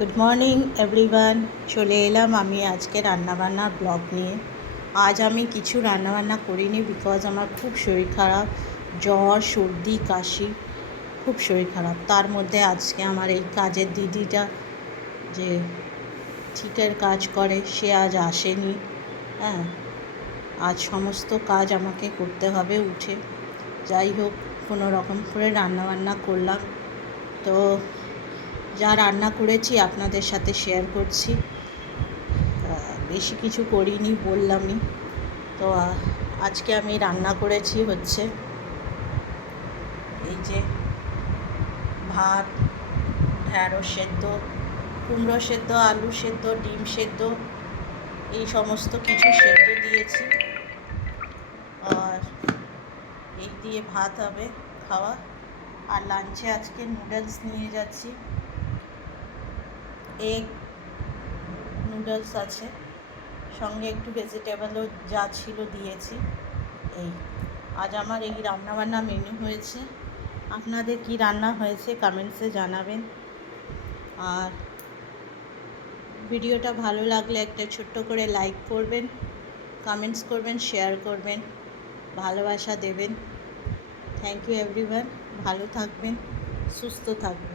Good morning everyone, চলে এলাম আমি আজকে রান্নাবান্নার ব্লগ নিয়ে। আজ আমি কিছু রান্নাবান্না করিনি বিকজ আমার খুব শরীর খারাপ, জ্বর, সর্দি, কাশি, খুব শরীর খারাপ। তার মধ্যে আজকে আমার এই কাজের দিদিটা যে ঠিকের কাজ করে সে আজ আসেনি। হ্যাঁ, আজ সমস্ত কাজ আমাকে করতে হবে উঠে। যাই হোক, কোনো রকম করে রান্নাবান্না করলাম। তো যা রান্না করেছি আপনাদের সাথে শেয়ার করছি। বেশি কিছু করিনি, বললামই তো। আজকে আমি রান্না করেছি হচ্ছে এই যে ভাত, ঢ্যাঁড়স সেদ্ধ, কুমড়ো সেদ্ধ, আলু সেদ্ধ, ডিম সেদ্ধ, এই সমস্ত কিছু সেদ্ধ দিয়েছি। আর এই দিয়ে ভাত হবে খাওয়া। আর লাঞ্চে আজকে নুডলস নিয়ে যাচ্ছি, এগ নুডলস আছে, সঙ্গে একটু ভেজিটেবলও যা ছিল দিয়েছি। এই আজ আমার এই রান্নাবান্না মেনু হয়েছে। আপনাদের কি রান্না হয়েছে কমেন্টসে জানাবেন। আর ভিডিওটা ভালো লাগলে একটা ছোট্ট করে লাইক করবেন, কমেন্টস করবেন, শেয়ার করবেন, ভালোবাসা দেবেন। Thank you everyone. ভালো থাকবেন, সুস্থ থাকবেন।